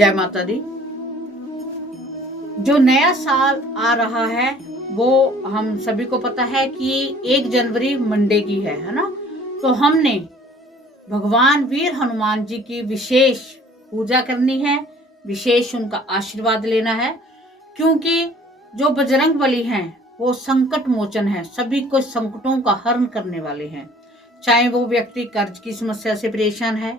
जय माता दी। जो नया साल आ रहा है वो हम सभी को पता है कि 1 जनवरी मंडे की है ना। तो हमने भगवान वीर हनुमान जी की विशेष पूजा करनी है, विशेष उनका आशीर्वाद लेना है, क्योंकि जो बजरंग बली हैं वो संकट मोचन है, सभी को संकटों का हरण करने वाले हैं। चाहे वो व्यक्ति कर्ज की समस्या से परेशान है,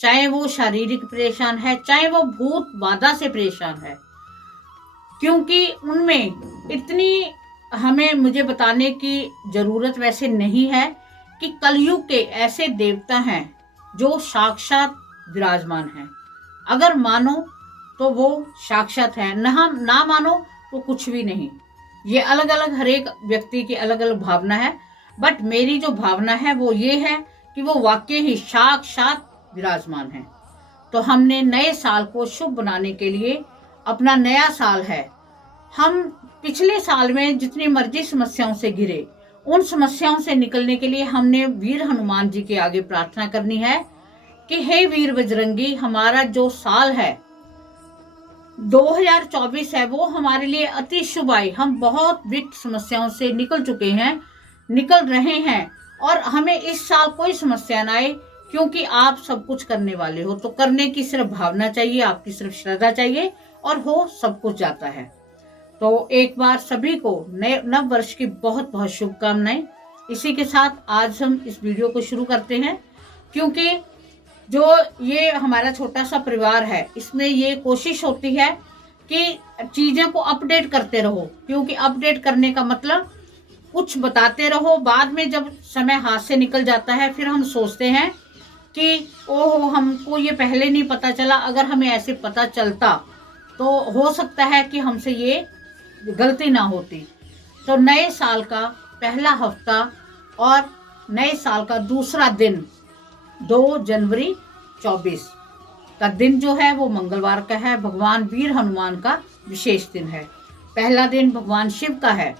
चाहे वो शारीरिक परेशान है, चाहे वो भूत बाधा से परेशान है, क्योंकि उनमें इतनी मुझे बताने की जरूरत वैसे नहीं है कि कलयुग के ऐसे देवता हैं जो साक्षात विराजमान हैं। अगर मानो तो वो साक्षात है, ना मानो तो कुछ भी नहीं। ये अलग अलग हर एक व्यक्ति की अलग अलग भावना है, बट मेरी जो भावना है वो ये है कि वो वाकई ही साक्षात विराजमान है। तो हमने नए साल को शुभ बनाने के लिए, अपना नया साल है, हम पिछले साल में जितनी मर्जी समस्याओं से घिरे, उन समस्याओं से निकलने के लिए हमने वीर हनुमान जी के आगे प्रार्थना करनी है कि हे वीर बजरंगी, हमारा जो साल है 2024 है वो हमारे लिए अति शुभ आए। हम बहुत विकट समस्याओं से निकल चुके हैं, निकल रहे हैं, और हमें इस साल कोई समस्या ना आए, क्योंकि आप सब कुछ करने वाले हो। तो करने की सिर्फ भावना चाहिए, आपकी सिर्फ श्रद्धा चाहिए, और हो सब कुछ जाता है। तो एक बार सभी को नए नव वर्ष की बहुत बहुत शुभकामनाएं। इसी के साथ आज हम इस वीडियो को शुरू करते हैं, क्योंकि जो ये हमारा छोटा सा परिवार है, इसमें ये कोशिश होती है कि चीजें को अपडेट करते रहो, क्योंकि अपडेट करने का मतलब कुछ बताते रहो, बाद में जब समय हाथ से निकल जाता है फिर हम सोचते हैं कि ओहो, हमको ये पहले नहीं पता चला। अगर हमें ऐसे पता चलता तो हो सकता है कि हमसे ये गलती ना होती। तो नए साल का पहला हफ्ता और नए साल का दूसरा दिन 2 जनवरी 24 का दिन जो है वो मंगलवार का है, भगवान वीर हनुमान का विशेष दिन है। पहला दिन भगवान शिव का है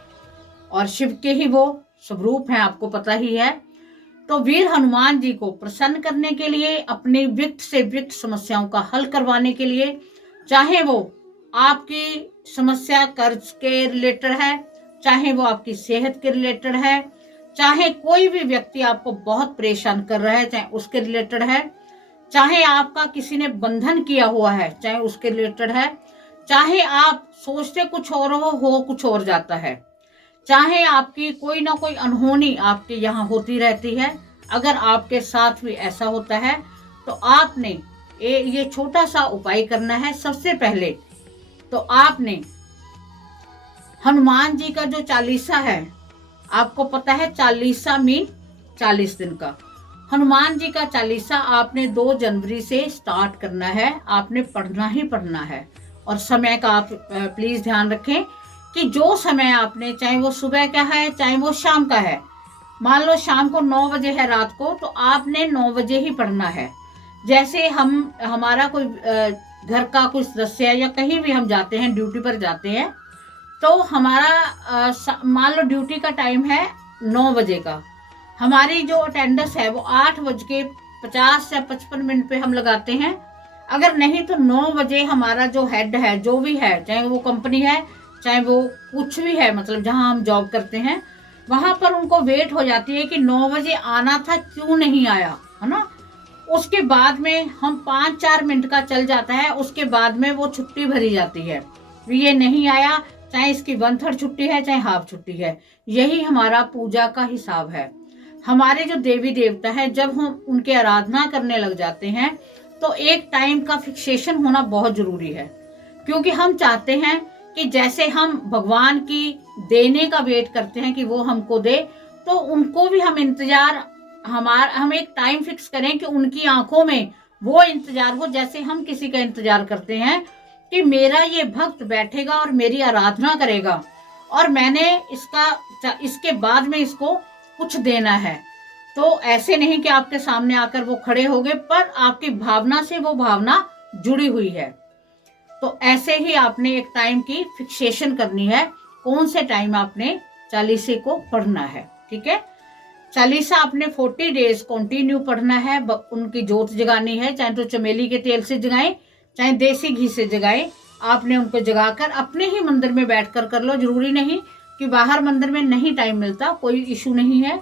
और शिव के ही वो स्वरूप हैं, आपको पता ही है। तो वीर हनुमान जी को प्रसन्न करने के लिए, अपनी विकट से विकट समस्याओं का हल करवाने के लिए, चाहे वो आपकी समस्या कर्ज के रिलेटेड है, चाहे वो आपकी सेहत के रिलेटेड है, चाहे कोई भी व्यक्ति आपको बहुत परेशान कर रहा है चाहे उसके रिलेटेड है, चाहे आपका किसी ने बंधन किया हुआ है चाहे उसके रिलेटेड है, चाहे आप सोचते कुछ और हो कुछ और जाता है, चाहे आपकी कोई ना कोई अनहोनी आपके यहाँ होती रहती है, अगर आपके साथ भी ऐसा होता है तो आपने ये छोटा सा उपाय करना है। सबसे पहले तो आपने हनुमान जी का जो चालीसा है, आपको पता है चालीसा मीन 40 दिन का, हनुमान जी का चालीसा आपने 2 जनवरी से स्टार्ट करना है, आपने पढ़ना ही पढ़ना है। और समय का आप प्लीज ध्यान रखें कि जो समय आपने, चाहे वो सुबह का है चाहे वो शाम का है, मान लो शाम को 9 बजे है रात को, तो आपने 9 बजे ही पढ़ना है। जैसे हमारा कोई घर का कोई सदस्य है या कहीं भी हम जाते हैं, ड्यूटी पर जाते हैं, तो हमारा मान लो ड्यूटी का टाइम है 9 बजे का, हमारी जो अटेंडेंस है वो 8:50 या 55 मिनट पे हम लगाते हैं। अगर नहीं तो 9 बजे हमारा जो हेड है, जो भी है, चाहे वो कंपनी है चाहे वो कुछ भी है, मतलब जहां हम जॉब करते हैं, वहां पर उनको वेट हो जाती है कि 9 बजे आना था, क्यों नहीं आया, है ना। उसके बाद में हम 5-4 मिनट का चल जाता है, उसके बाद में वो छुट्टी भरी जाती है, ये नहीं आया, चाहे इसकी 1/3 छुट्टी है चाहे हाफ छुट्टी है। यही हमारा पूजा का हिसाब है। हमारे जो देवी देवता है, जब हम उनके आराधना करने लग जाते हैं तो एक टाइम का फिक्सेशन होना बहुत जरूरी है, क्योंकि हम चाहते हैं कि जैसे हम भगवान की देने का वेट करते हैं कि वो हमको दे, तो उनको भी हम इंतजार, हम एक टाइम फिक्स करें कि उनकी आंखों में वो इंतजार हो, जैसे हम किसी का इंतजार करते हैं कि मेरा ये भक्त बैठेगा और मेरी आराधना करेगा, और मैंने इसके बाद में इसको कुछ देना है। तो ऐसे नहीं कि आपके सामने आकर वो खड़े हो गए, पर आपकी भावना से वो भावना जुड़ी हुई है। तो ऐसे ही आपने एक टाइम की फिक्सेशन करनी है, कौन से टाइम आपने चालीसे को पढ़ना है, ठीक है। चालीसा आपने 40 डेज कंटिन्यू पढ़ना है, उनकी जोत जगानी है, चाहे तो चमेली के तेल से जगाएं चाहे देसी घी से जगाएं, आपने उनको जगाकर अपने ही मंदिर में बैठकर कर लो। जरूरी नहीं कि बाहर मंदिर में नहीं टाइम मिलता, कोई इशू नहीं है।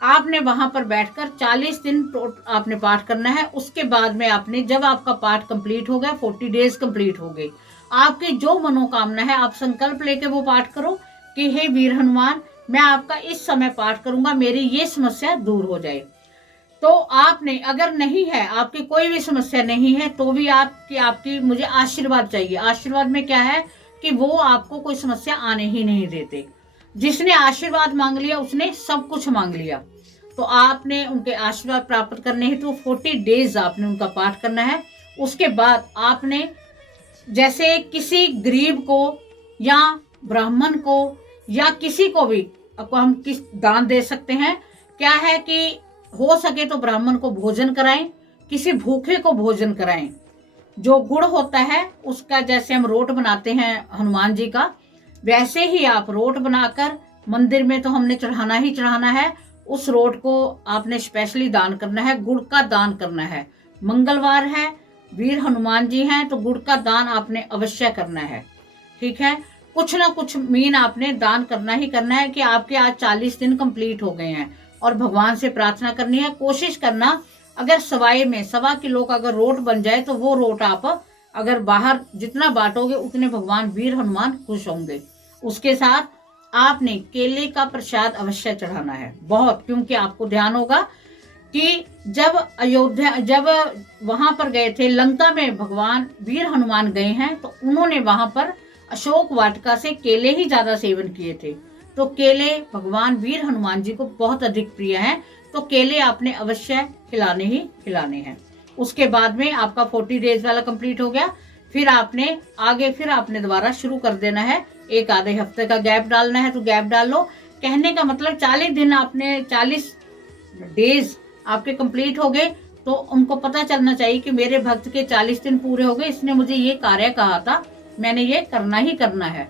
आपने वहां पर बैठकर 40 दिन आपने पाठ करना है। उसके बाद में आपने, जब आपका पाठ कंप्लीट हो गया, 40 डेज कंप्लीट हो गए, आपकी जो मनोकामना है आप संकल्प लेके वो पाठ करो कि हे वीर हनुमान, मैं आपका इस समय पाठ करूंगा, मेरी ये समस्या दूर हो जाए। तो आपने, अगर नहीं है, आपकी कोई भी समस्या नहीं है, तो भी आपकी मुझे आशीर्वाद चाहिए। आशीर्वाद में क्या है कि वो आपको कोई समस्या आने ही नहीं देते। जिसने आशीर्वाद मांग लिया उसने सब कुछ मांग लिया। तो आपने उनके आशीर्वाद प्राप्त करने हेतु 40 डेज आपने उनका पाठ करना है। उसके बाद आपने, जैसे किसी गरीब को या ब्राह्मण को या किसी को भी आपको हम किस दान दे सकते हैं। क्या है कि हो सके तो ब्राह्मण को भोजन कराएं, किसी भूखे को भोजन कराएं। जो गुड़ होता है उसका, जैसे हम रोट बनाते हैं हनुमान जी का, वैसे ही आप रोट बनाकर मंदिर में तो हमने चढ़ाना ही चढ़ाना है। उस रोट को आपने स्पेशली दान करना है, गुड़ का दान करना है। मंगलवार है, वीर हनुमान जी हैं, तो गुड़ का दान आपने अवश्य करना है। ठीक है, कुछ ना कुछ मीन आपने दान करना ही करना है कि आपके आज 40 दिन कंप्लीट हो गए हैं। और भगवान से प्रार्थना करनी है, कोशिश करना अगर सवाई में 1.25 किलो का अगर रोट बन जाए तो वो रोट आप अगर बाहर जितना बांटोगे उतने भगवान वीर हनुमान खुश होंगे। उसके साथ आपने केले का प्रसाद अवश्य चढ़ाना है बहुत, क्योंकि आपको ध्यान होगा कि जब वहां पर गए थे लंका में, भगवान वीर हनुमान गए हैं, तो उन्होंने वहां पर अशोक वाटिका से केले ही ज्यादा सेवन किए थे। तो केले भगवान वीर हनुमान जी को बहुत अधिक प्रिय हैं, तो केले आपने अवश्य खिलाने ही खिलाने हैं। उसके बाद में आपका 40 डेज वाला कंप्लीट हो गया। फिर आपने दोबारा शुरू कर देना है। एक आधे हफ्ते का गैप डालना है तो गैप डाल लो। कहने का मतलब 40 दिन आपने, 40 डेज आपके कंप्लीट हो गए, तो उनको पता चलना चाहिए कि मेरे भक्त के 40 दिन पूरे हो गए, इसने मुझे ये कार्य कहा था, मैंने ये करना ही करना है।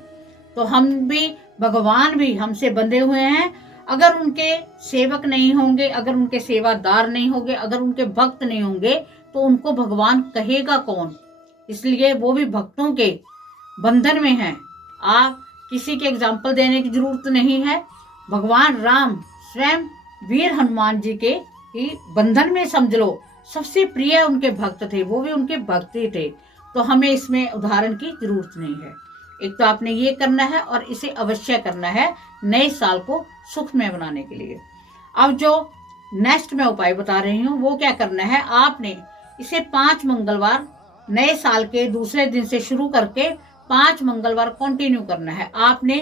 तो हम भी, भगवान भी हमसे बंधे हुए हैं। अगर उनके सेवक नहीं होंगे, अगर उनके सेवादार नहीं होंगे, अगर उनके भक्त नहीं होंगे, तो उनको भगवान कहेगा कौन। इसलिए वो भी भक्तों के बंधन में हैं। आप किसी के एग्जाम्पल देने की जरूरत नहीं है। भगवान राम स्वयं वीर हनुमान जी के ही बंधन में समझ लो, सबसे प्रिय उनके भक्त थे, वो भी उनके भक्त ही थे। तो हमें इसमें उदाहरण की जरूरत नहीं है। एक तो आपने ये करना है और इसे अवश्य करना है नए साल को सुखमय बनाने के लिए। अब जो नेक्स्ट मैं उपाय बता रही हूँ वो क्या करना है, आपने इसे 5 मंगलवार नए साल के दूसरे दिन से शुरू करके 5 मंगलवार कंटिन्यू करना है। आपने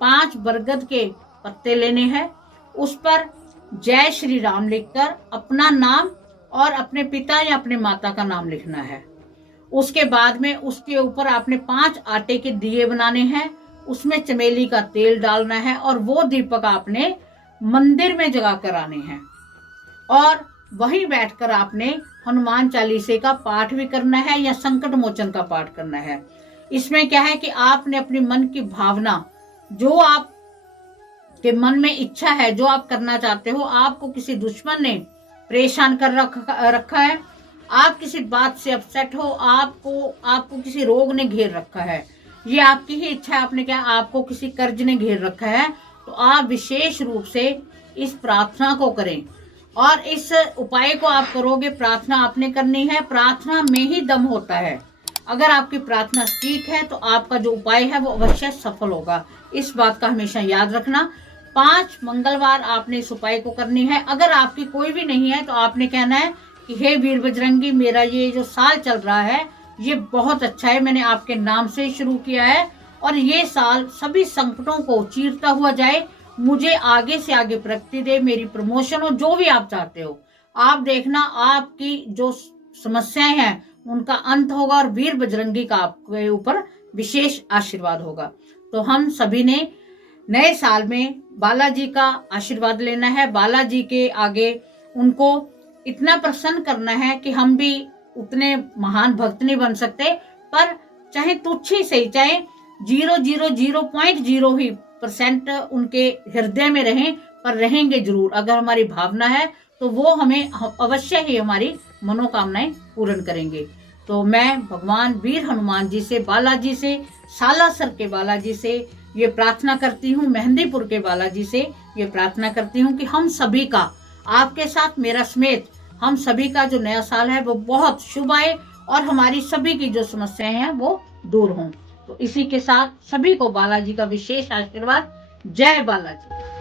5 बरगद के पत्ते लेने हैं, उस पर जय श्री राम लिखकर अपना नाम और अपने पिता या अपने माता का नाम लिखना है। उसके बाद में उसके ऊपर आपने 5 आटे के दिए बनाने हैं, उसमें चमेली का तेल डालना है और वो दीपक आपने मंदिर में जगा कर आने हैं। और वहीं बैठकर आपने हनुमान चालीसे का पाठ भी करना है या संकट मोचन का पाठ करना है। इसमें क्या है कि आपने अपनी मन की भावना, जो आप के मन में इच्छा है, जो आप करना चाहते हो, आपको किसी दुश्मन ने परेशान कर रखा है, आप किसी बात से अपसेट हो, आपको किसी रोग ने घेर रखा है, ये आपकी ही इच्छा है, आपने क्या, आपको किसी कर्ज ने घेर रखा है, तो आप विशेष रूप से इस प्रार्थना को करें। और इस उपाय को आप करोगे, प्रार्थना आपने करनी है, प्रार्थना में ही दम होता है। अगर आपकी प्रार्थना ठीक है तो आपका जो उपाय है वो अवश्य सफल होगा। इस बात का हमेशा याद रखना। 5 मंगलवार आपने इस उपाय को करनी है। अगर आपकी कोई भी नहीं है तो आपने कहना है कि हे वीर बजरंगी, मेरा ये जो साल चल रहा है ये बहुत अच्छा है, मैंने आपके नाम से शुरू किया है और ये साल सभी संकटों को चीरता हुआ जाए, मुझे आगे से आगे प्रगति दे, मेरी प्रमोशन हो, जो भी आप चाहते हो। आप देखना आपकी जो समस्याएं हैं उनका अंत होगा और वीर बजरंगी का आपके ऊपर विशेष आशीर्वाद होगा। तो हम सभी ने नए साल में बालाजी का आशीर्वाद लेना है। बालाजी के आगे उनको इतना प्रसन्न करना है कि हम भी उतने महान भक्त नहीं बन सकते, पर चाहे तुच्छ ही सही, चाहे 0.0 ही % उनके हृदय में रहें, पर रहेंगे जरूर। अगर हमारी भावना है तो वो हमें अवश्य ही हमारी मनोकामनाएं पूर्ण करेंगे। तो मैं भगवान वीर हनुमान जी से, बालाजी से, सालासर के बालाजी से ये प्रार्थना करती हूँ, मेहंदीपुर के बालाजी से ये प्रार्थना करती हूँ कि हम सभी का, आपके साथ मेरा समेत, हम सभी का जो नया साल है वो बहुत शुभ आए और हमारी सभी की जो समस्याएं हैं वो दूर हों। तो इसी के साथ सभी को बालाजी का विशेष आशीर्वाद। जय बालाजी।